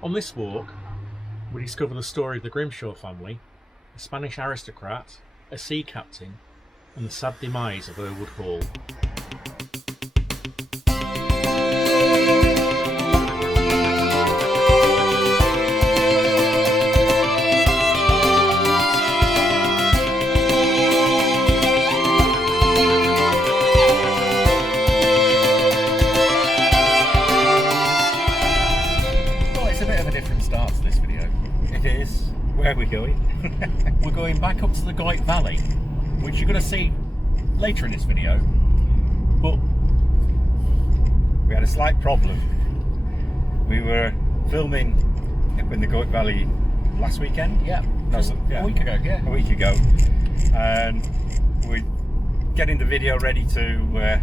On this walk, we discover the story of the Grimshaw family, a Spanish aristocrat, a sea captain, and the sad demise of Errwood Hall. Where are we going? We're going back up to the Goyt Valley, which you're going to see later in this video, but we had a slight problem. We were filming up in the Goyt Valley last weekend? A week ago, and we're getting the video ready to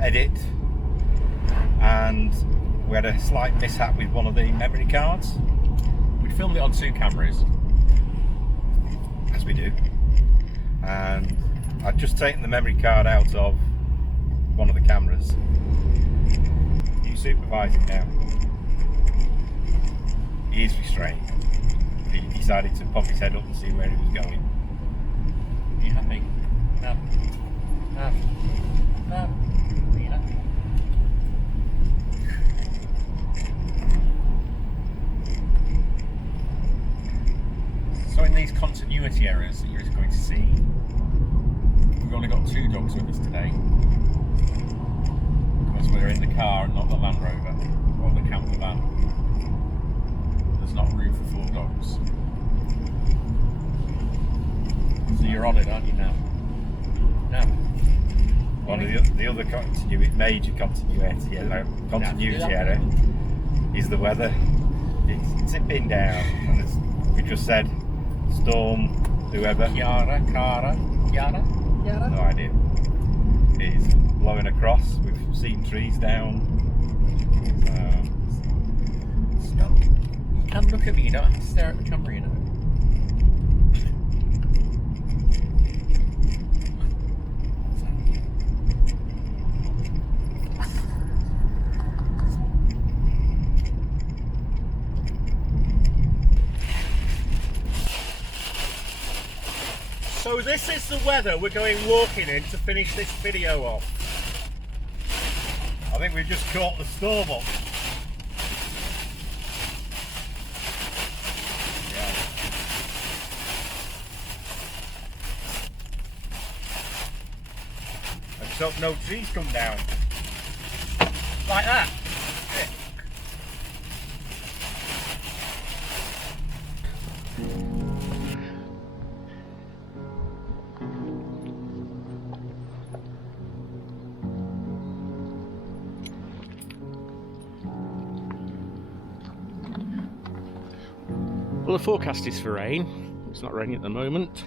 edit, and we had a slight mishap with one of the memory cards. Filmed it on 2 cameras, as we do, and I'd just taken the memory card out of one of the cameras. You supervising now. He is restrained. He decided to pop his head up and see where he was going. Are you happy? No. Are you happy? So in these continuity errors that you're going to see, we've only got 2 dogs with us today, because we're in the car and not the Land Rover or the Campervan. There's not room for 4 dogs. So you're on it, aren't you now? No. One of the other major continuity error is the weather. It's zipping down, and as we just said, storm, whoever. Yara? No idea. It's blowing across. We've seen trees down. Stop. You can look at me, you don't have to stare at the camera, you know. So this is the weather we're going walking in to finish this video off. I think we've just caught the storm up. Yeah. Let's hope no trees come down. Like that. Well, the forecast is for rain. It's not raining at the moment.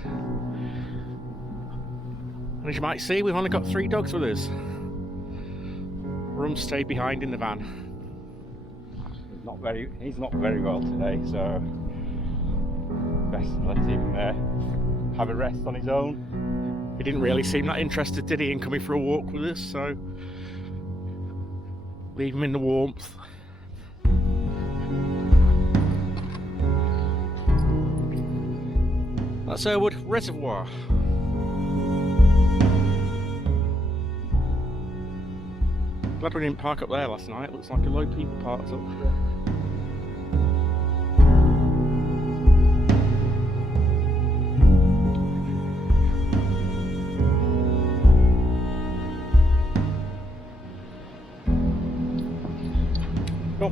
And as you might see, we've only got 3 dogs with us. Rum stayed behind in the van. He's not very well today, so best let him have a rest on his own. He didn't really seem that interested, did he, in coming for a walk with us, so leave him in the warmth. That's Errwood Reservoir. Glad we didn't park up there last night. Looks like a load of people parked up. Go.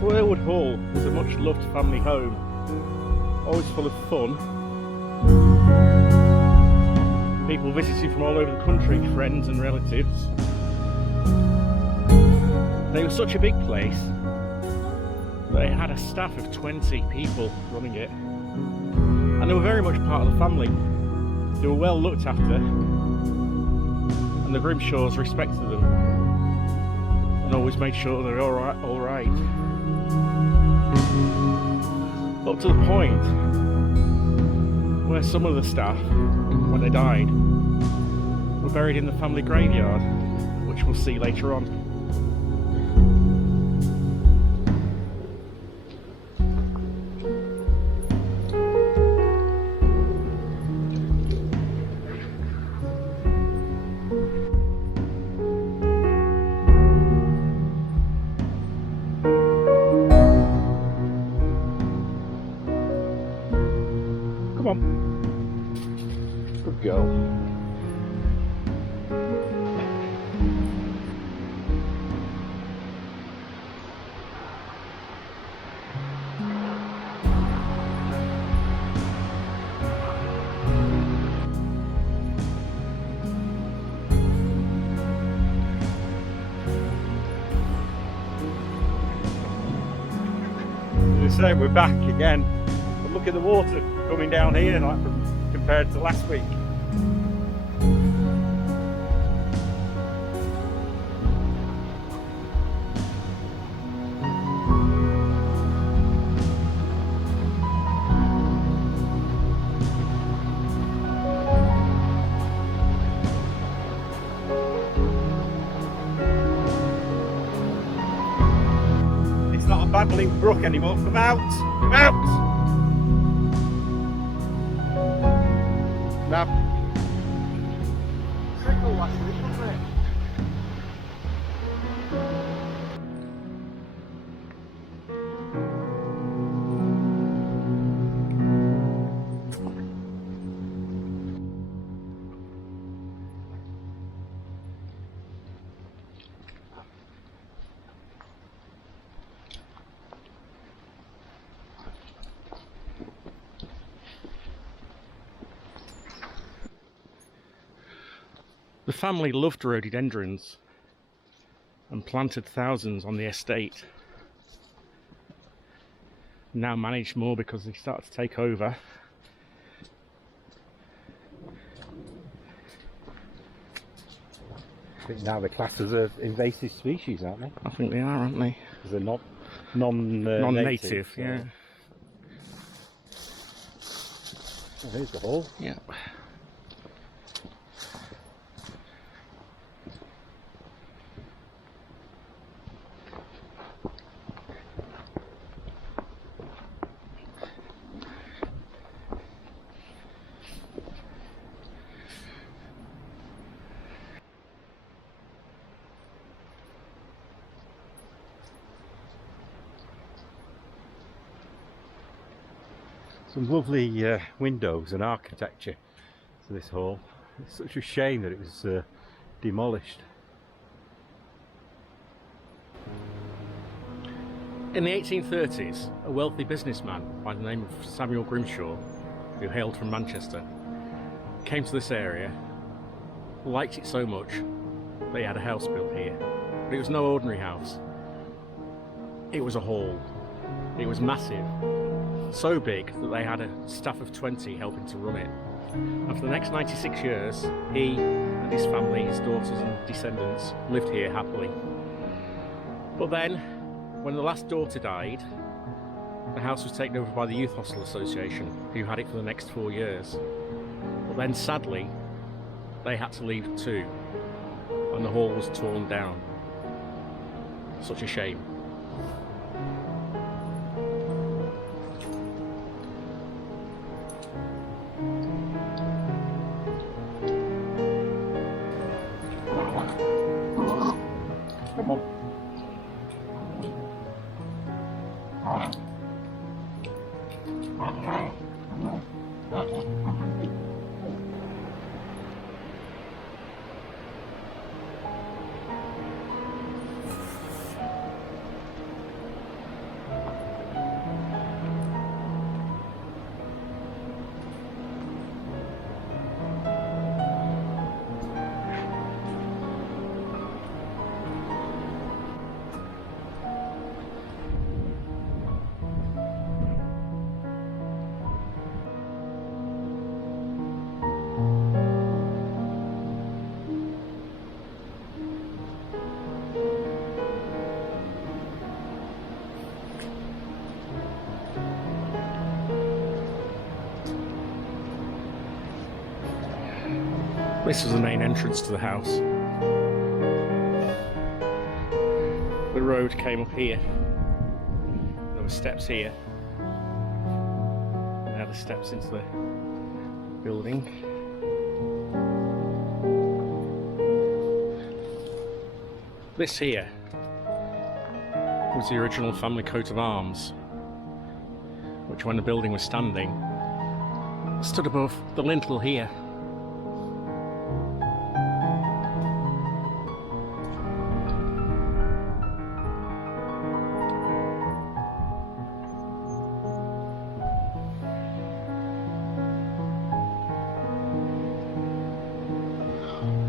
So Errwood Hall is a much loved family home, always full of fun. People visiting from all over the country, friends and relatives. It was such a big place that it had a staff of 20 people running it, and they were very much part of the family. They were well looked after, and the Grimshaws respected them. and always made sure they're all right. Up to the point where some of the staff, when they died, were buried in the family graveyard, which we'll see later on. Come on. Good girl. So we're back again. But look at the water coming down here, like compared to last week. It's not a babbling brook anymore. Come out! Come out! Now, trickle last week, wasn't it? The family loved rhododendrons and planted thousands on the estate. Now manage more because they start to take over. I think now they're classed as an invasive species, aren't they? I think they are, aren't they? Because they're not non-native. So. Yeah. Oh, here's the hall. Yeah. Some lovely windows and architecture to this hall. It's such a shame that it was demolished. In the 1830s, a wealthy businessman by the name of Samuel Grimshaw, who hailed from Manchester, came to this area, liked it so much that he had a house built here. But it was no ordinary house. It was a hall. It was massive. So big that they had a staff of 20 helping to run it. And for the next 96 years, he and his family, his daughters and descendants, lived here happily. But then, when the last daughter died, the house was taken over by the Youth Hostel Association, who had it for the next 4 years. But then, sadly, they had to leave too, and the hall was torn down. Such a shame. Come on. This was the main entrance to the house. The road came up here. There were steps here. Now the steps into the building. This here was the original family coat of arms, which when the building was standing, stood above the lintel here.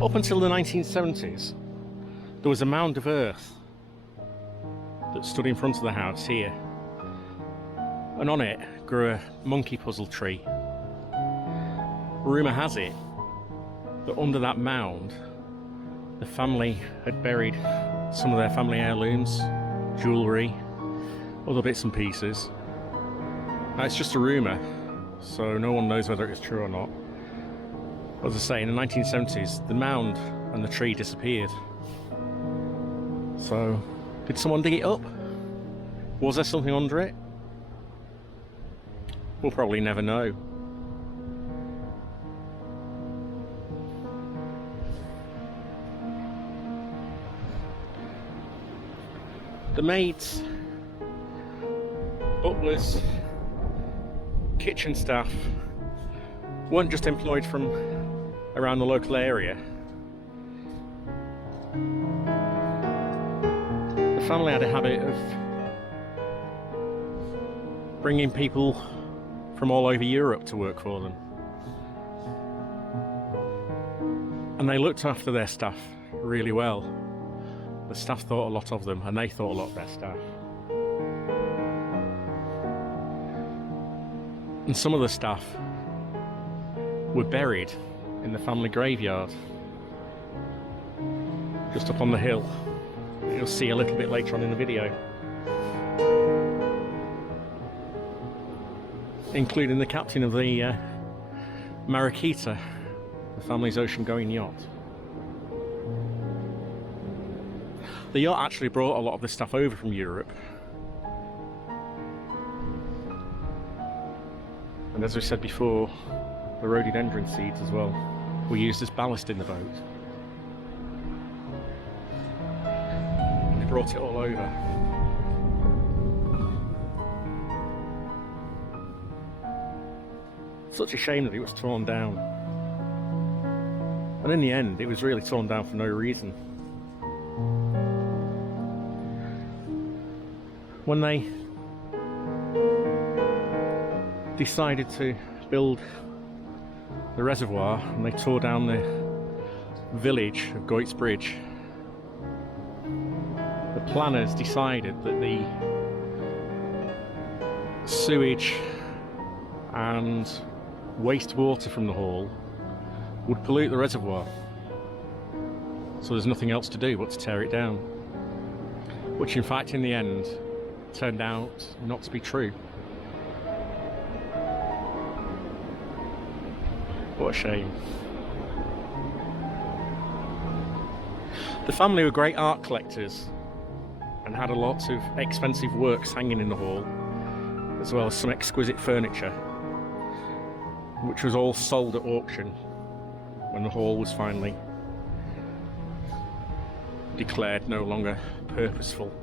Up until the 1970s, there was a mound of earth that stood in front of the house here, and on it grew a monkey puzzle tree. Rumour has it that under that mound the family had buried some of their family heirlooms, jewellery, other bits and pieces. Now it's just a rumour, so no one knows whether it's true or not. As I say, in the 1970s the mound and the tree disappeared. So, did someone dig it up? Was there something under it? We'll probably never know. The maids, butlers, kitchen staff weren't just employed from around the local area. The family had a habit of bringing people from all over Europe to work for them. And they looked after their staff really well. The staff thought a lot of them, and they thought a lot of their staff. And some of the staff were buried in the family graveyard, just up on the hill. You'll see a little bit later on in the video. Including the captain of the Mariquita, the family's ocean-going yacht. The yacht actually brought a lot of the stuff over from Europe. And as we said before, the rhododendron seeds as well were used as ballast in the boat. They brought it all over. Such a shame that it was torn down. And in the end, it was really torn down for no reason. When they decided to build the reservoir and they tore down the village of Goyt's Bridge, the planners decided that the sewage and wastewater from the hall would pollute the reservoir, so there's nothing else to do but to tear it down, which in fact in the end turned out not to be true. What a shame. The family were great art collectors and had a lot of expensive works hanging in the hall, as well as some exquisite furniture, which was all sold at auction when the hall was finally declared no longer purposeful.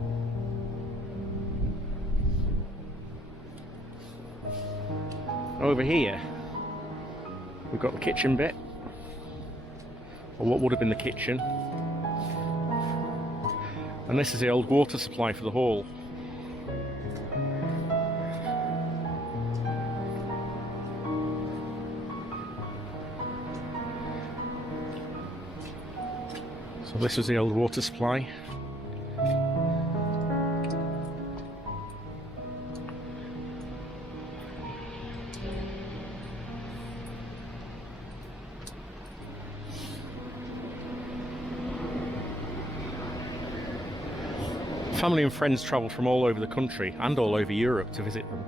Over here we've got the kitchen bit, or what would have been the kitchen, and this is the old water supply for the hall. So this was the old water supply. Family and friends travelled from all over the country and all over Europe to visit them.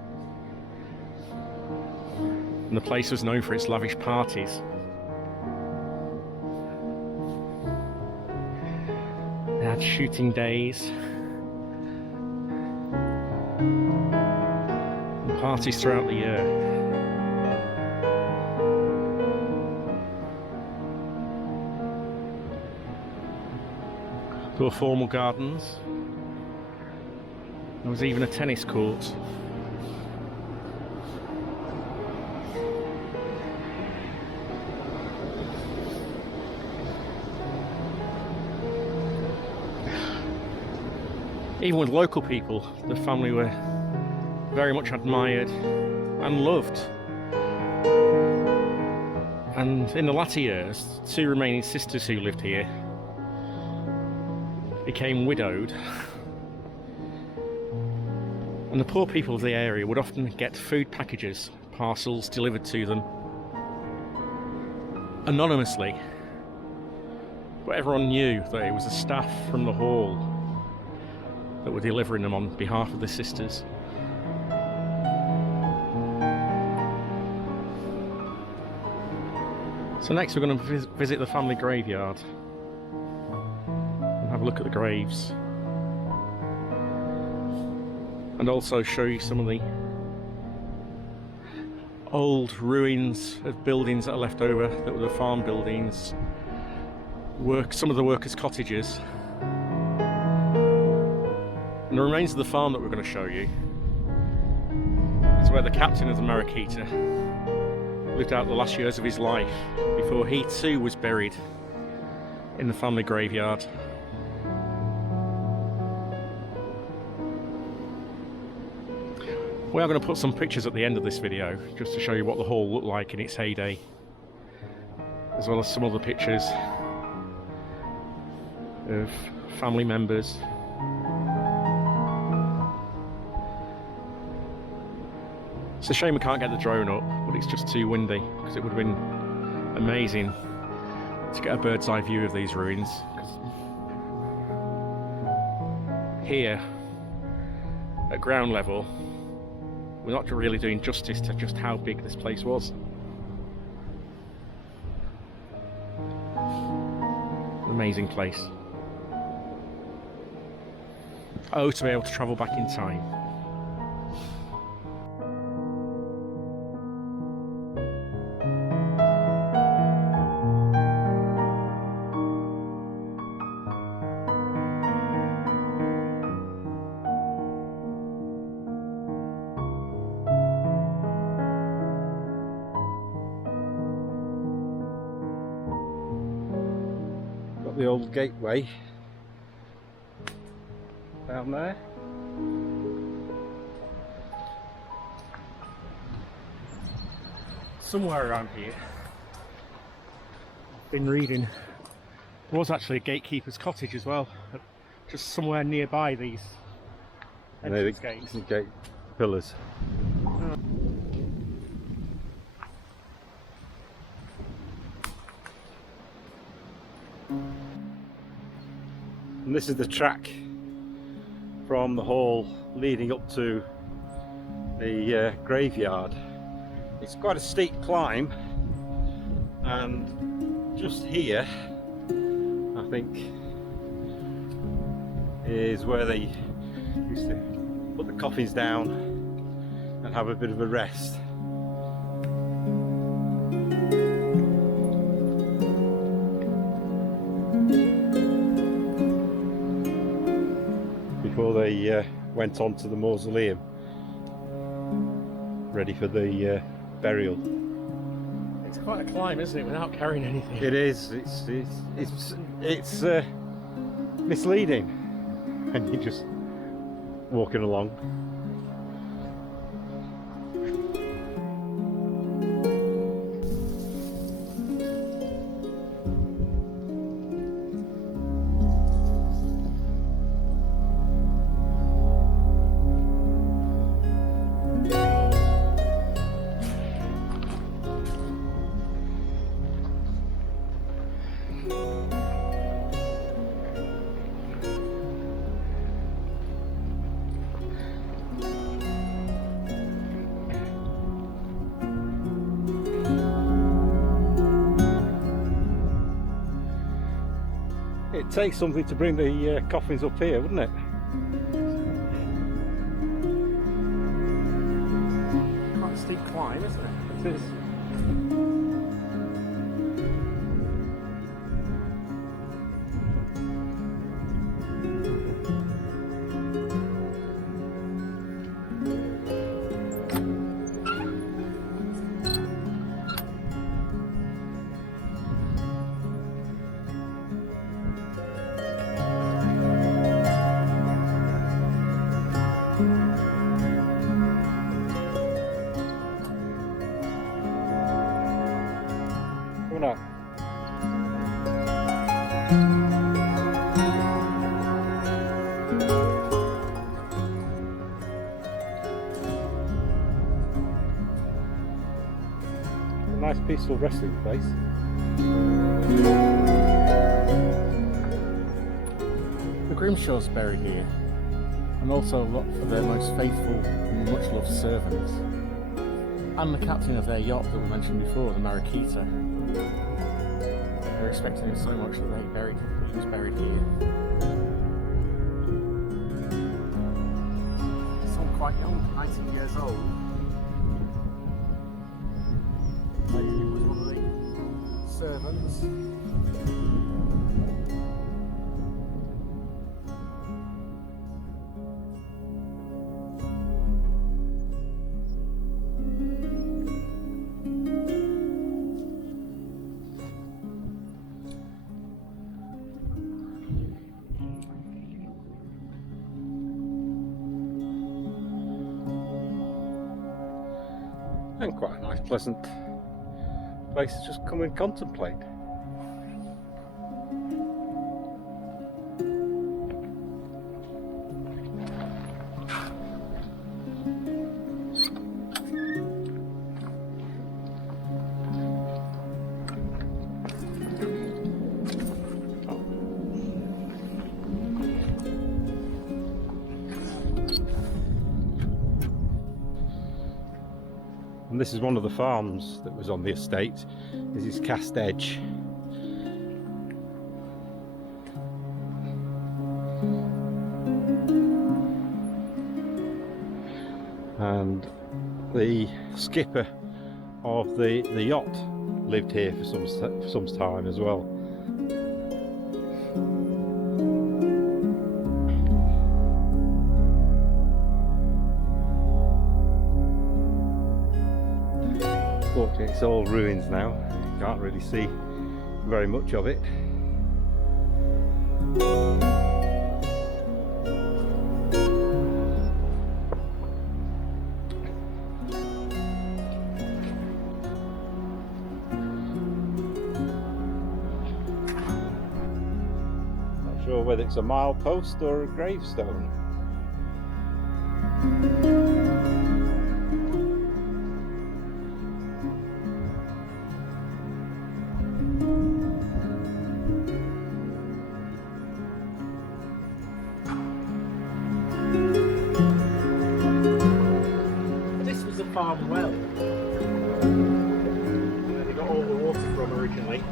And the place was known for its lavish parties. had shooting days and parties throughout the year. There were formal gardens. There was even a tennis court. Even with local people, the family were very much admired and loved. And in the latter years, two remaining sisters who lived here became widowed. And the poor people of the area would often get food packages, parcels delivered to them anonymously. But everyone knew that it was the staff from the hall that were delivering them on behalf of the sisters. So next we're going to visit the family graveyard and have a look at the graves, and also show you some of the old ruins of buildings that are left over that were the farm buildings, some of the workers' cottages. And the remains of the farm that we're going to show you is where the captain of the Mariquita lived out the last years of his life before he too was buried in the family graveyard. We are going to put some pictures at the end of this video just to show you what the hall looked like in its heyday, as well as some other pictures of family members. It's a shame we can't get the drone up, but it's just too windy, because it would have been amazing to get a bird's eye view of these ruins. Here, at ground level, we're not really doing justice to just how big this place was. Amazing place. Oh, to be able to travel back in time. The old gateway down there. Somewhere around here, I've been reading, there was actually a gatekeeper's cottage as well, just somewhere nearby these entrance gates. The gate pillars. And this is the track from the hall leading up to the graveyard. It's quite a steep climb, and just here I think is where they used to put the coffins down and have a bit of a rest. Before they went on to the mausoleum, ready for the burial. It's quite a climb, isn't it, without carrying anything? It is. It's misleading, and you're just walking along. take something to bring the coffins up here, wouldn't it? Quite a steep climb, isn't it? It is. Coming up. A nice peaceful resting place. The Grimshaws buried here, and also a lot of their most faithful and much loved servants, and the captain of their yacht that we mentioned before, the Mariquita. They respected him so much that he was buried here. Still quite young, 19 years old. Like he was one of the servants. And quite a nice, pleasant place to just come and contemplate. And this is one of the farms that was on the estate. This is Castedge. And the skipper of the yacht lived here for some time as well. Fortunately, it's all ruins now. You can't really see very much of it. Not sure whether it's a milepost or a gravestone. Farm well, where they got all the water from originally.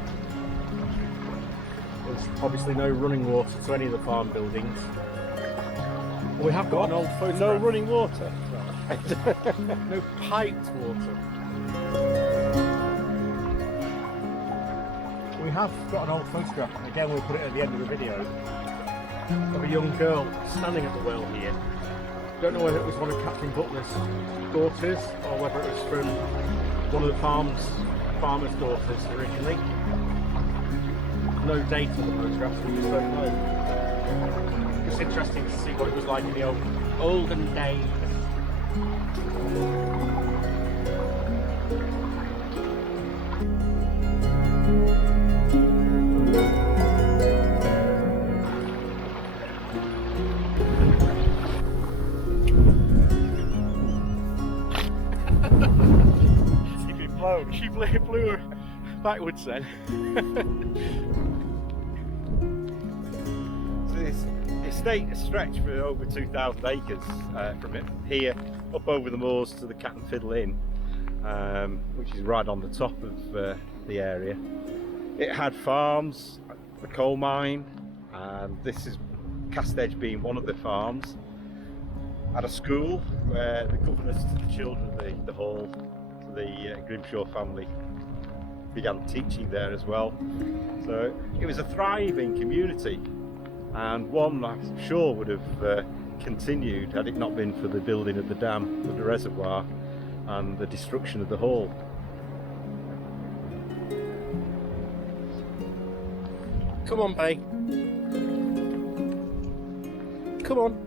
There's obviously no running water to any of the farm buildings. We have got an old photograph. No running water? No piped water. We have got an old photograph, and again we'll put it at the end of the video, of a young girl standing at the well here. Don't know whether it was one of Captain Butler's daughters or whether it was from one of the farmer's daughters originally. No date on the photographs, we just don't know. It's interesting to see what it was like in the olden days. She flew her backwards then. So this estate is stretched for over 2,000 acres from it here up over the moors to the Cat and Fiddle Inn, which is right on the top of the area. It had farms, a coal mine, and this is Castedge being one of the farms. Had a school where the governors to the children of the hall, to the Grimshaw family, began teaching there as well. So it was a thriving community, and one I'm sure would have continued had it not been for the building of the dam, of the reservoir, and the destruction of the hall. Come on, Bay. Come on.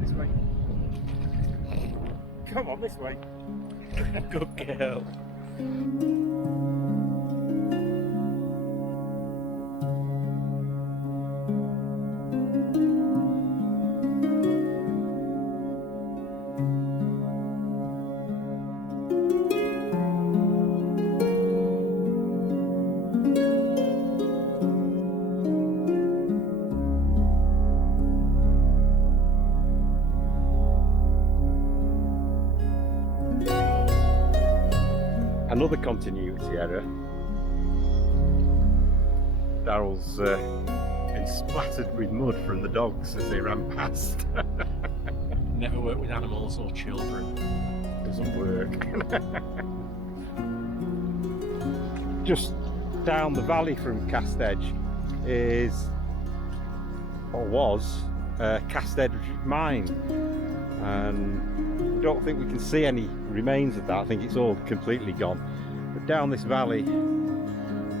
This way. Come on, this way. Good girl. Another continuity error. Daryl's been splattered with mud from the dogs as they ran past. Never work with animals or children. Doesn't work. Just down the valley from Castedge is, or was, Castedge mine, and I don't think we can see any remains of that. I think it's all completely gone. But down this valley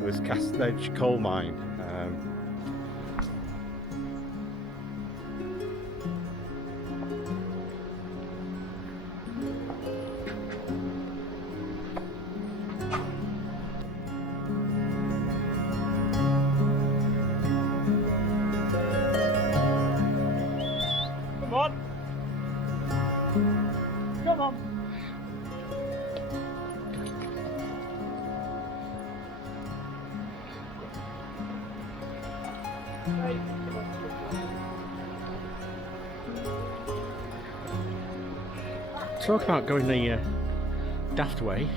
was Castedge coal mine. Come on! Come on! Talk about going the daft way.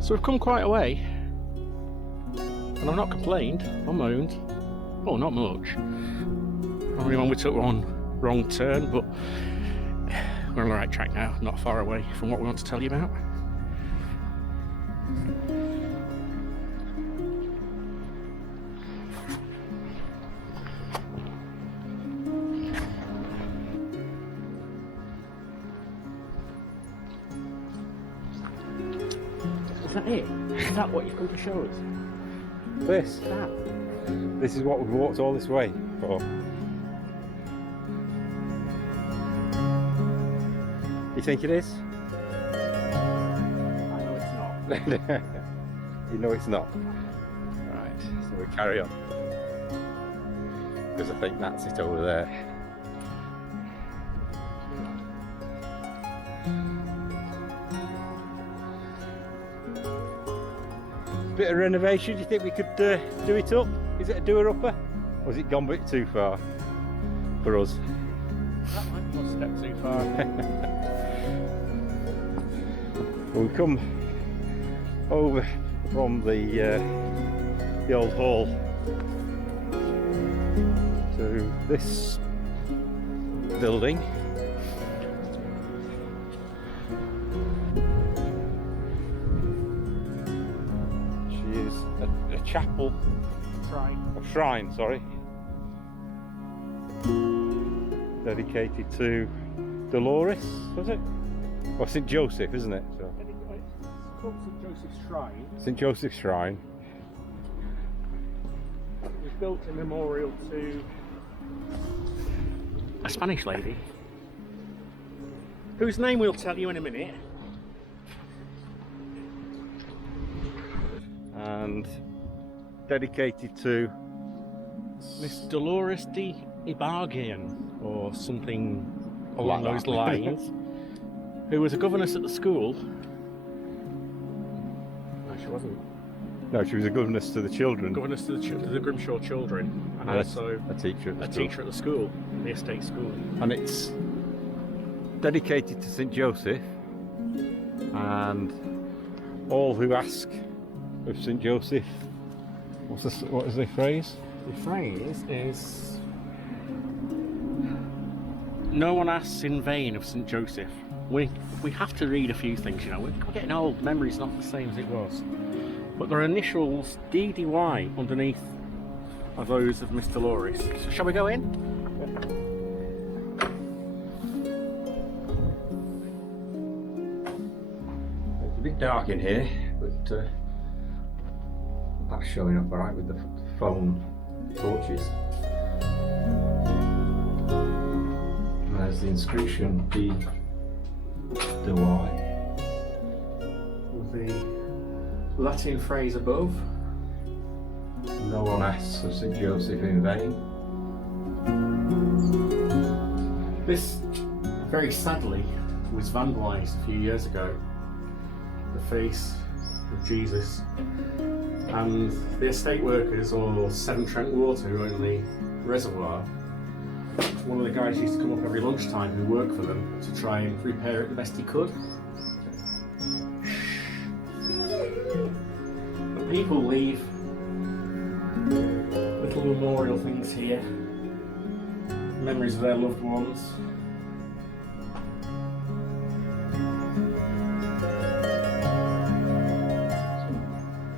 So we've come quite a way, and I've not complained or moaned. Oh, not much. Only when we took one wrong turn, but we're on the right track now, not far away from what we want to tell you about. Is that it? Is that what you've come to show us? This. This is what we've walked all this way for. You think it is? I know it's not. You know it's not. Right, so we carry on. Because I think that's it over there. Bit of renovation, do you think we could do it up? Is it a doer-upper? Or has it gone a bit too far for us? That might be a step too far. Well, we come over from the old hall to this building. Which is a chapel, a shrine, sorry, dedicated to Dolores, was it? Or St Joseph, isn't it? So. It's called St Joseph's Shrine. St Joseph's Shrine. It was built in memorial to a Spanish lady whose name we'll tell you in a minute. And dedicated to Miss Dolores de Ibargain, or something along like those that. lines, who was a governess at the school. No, she wasn't. No, she was a governess to the children. Governess to the Grimshaw children, and also a teacher at the school. teacher at the school, the estate school. And it's dedicated to St Joseph, and all who ask of St Joseph, what is the phrase? The phrase is, no one asks in vain of St Joseph. We have to read a few things, you know. We're getting old, memory's not the same as it was. But there are initials DDY underneath are those of Miss Dolores. So shall we go in? It's a bit dark in here, but that's showing up alright with the phone torches. And there's the inscription DY. With the Latin phrase above. No one asks of St Joseph in vain. This, very sadly, was vandalised a few years ago. The face of Jesus. And the estate workers, or Severn Trent Water, who own the reservoir, one of the guys used to come up every lunchtime who worked for them to try and repair it the best he could. But people leave little memorial things here, memories of their loved ones.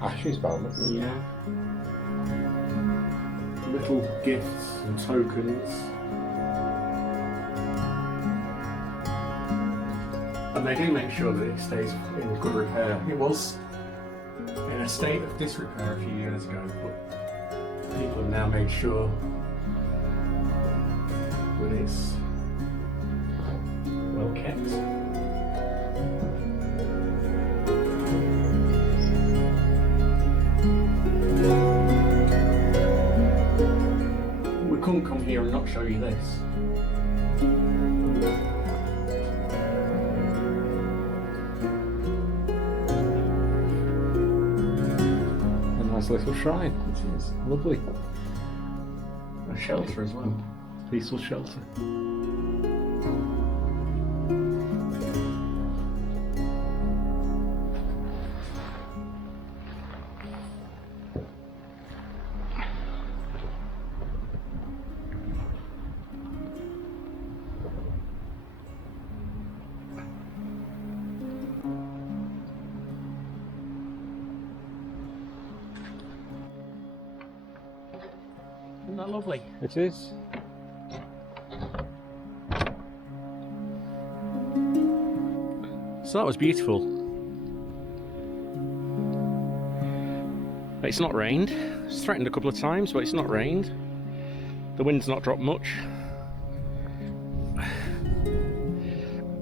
Ashes, Balmer. Yeah. Little gifts and tokens. And they do make sure that it stays in good repair. It was in a state of disrepair a few years ago, but people have now made sure that it's well kept. We couldn't come here and not show you this. A nice little shrine. It is lovely. A shelter as well. Peaceful shelter. Isn't that lovely? It is. So that was beautiful. It's not rained. It's threatened a couple of times, but it's not rained. The wind's not dropped much.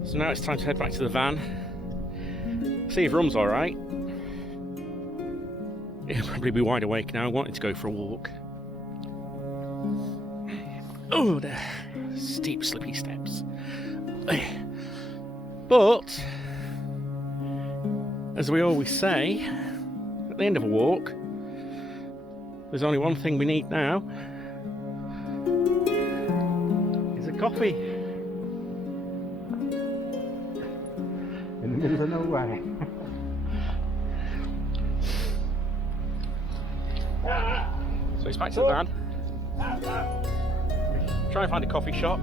So now it's time to head back to the van. See if Rum's alright. He'll probably be wide awake now, wanting to go for a walk. Oh, the steep, slippy steps. But, as we always say, at the end of a walk, there's only one thing we need now. It's a coffee. In the middle of nowhere. So it's back to the van. Try and find a coffee shop.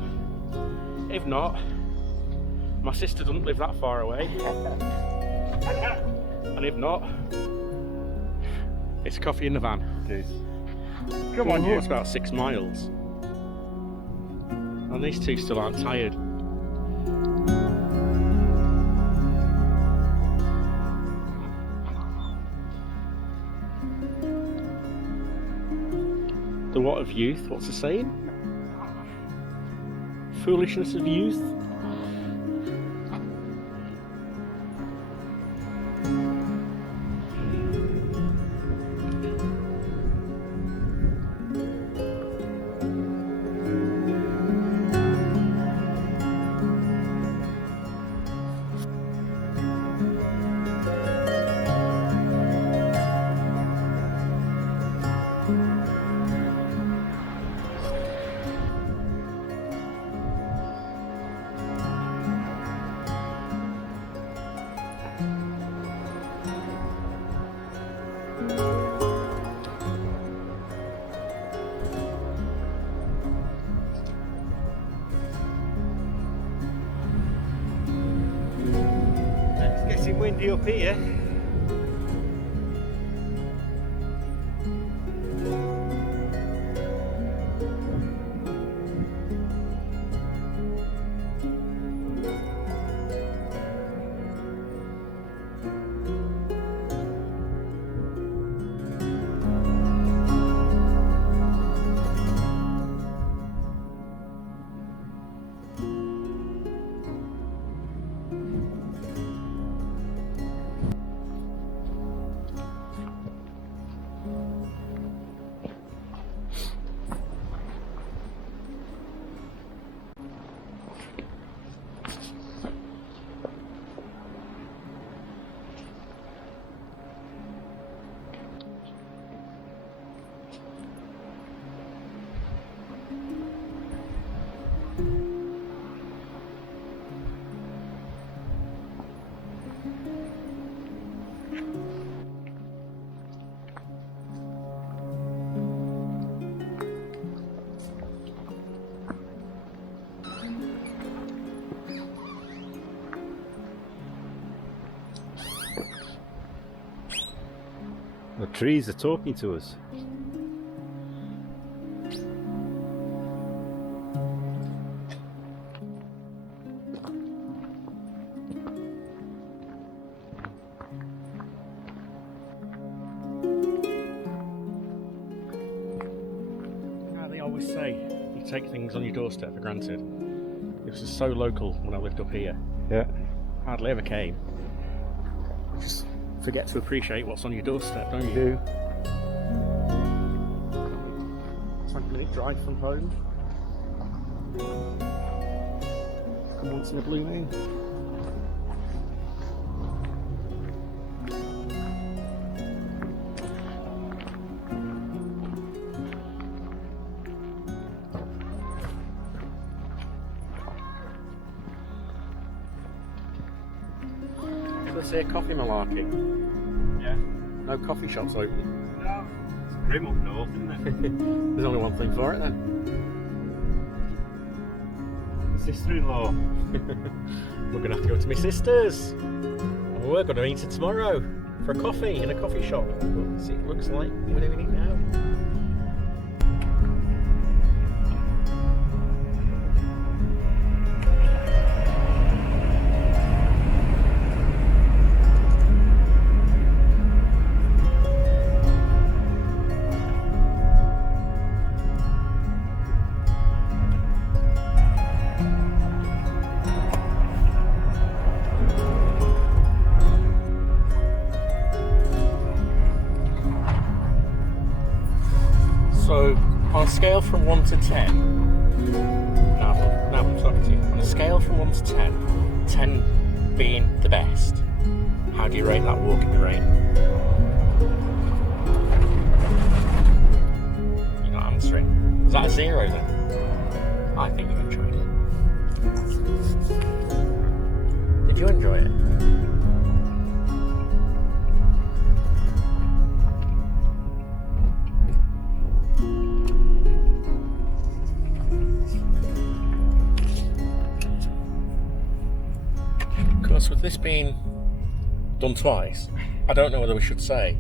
If not, my sister doesn't live that far away. And if not, it's coffee in the van. It is. Come on, it's about 6 miles. And these two still aren't tired. The what of youth? What's the saying? Foolishness of youth. It's getting windy up here. The trees are talking to us. They always say you take things on your doorstep for granted. It was just so local when I lived up here. Yeah. Hardly ever came. Just forget to appreciate what's on your doorstep, don't you? Do. 20-minute drive from home. Once in a blue moon. Let's say a coffee malarkey. Yeah. No coffee shops open. No. It's grim up north, isn't it? There's only one thing for it then. Sister-in-law. We're going to have to go to my sister's. And we're going to meet her tomorrow for a coffee in a coffee shop. Let's see what it looks like. We're doing it now. So, on a scale from 1 to 10, now I'm talking to you. On a scale from 1 to 10, 10 being the best, how do you rate that walk in the rain? You're not answering. Is that a 0 then? I think you enjoyed it. Did you enjoy it? Of course, with this being done twice, I don't know whether we should say.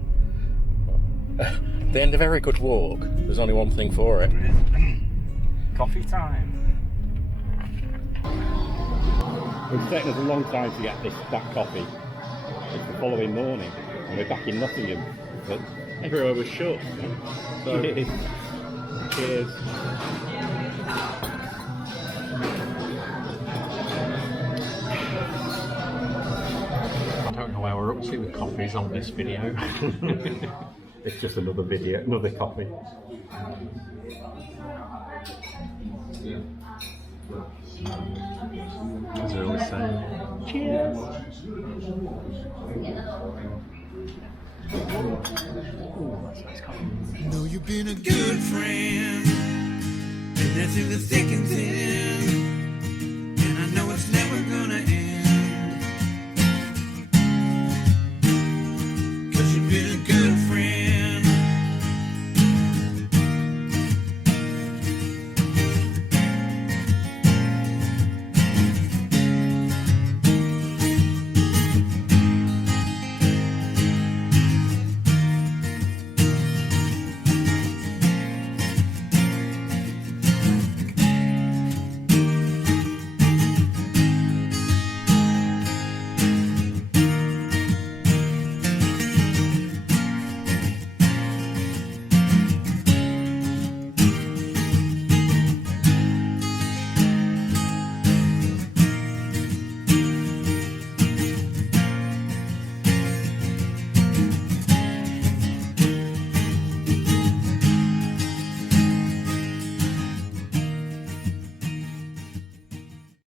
At the end of every good walk, there's only one thing for it. Coffee time. It's taken us a long time to get that coffee. It's the following morning, and we're back in Nottingham, but everywhere was shut. So, cheers. I don't know where we're up to with coffees on this video. It's just another video, another coffee. As I always say. Cheers! Know you've been a good friend, and that's in the thick and thin.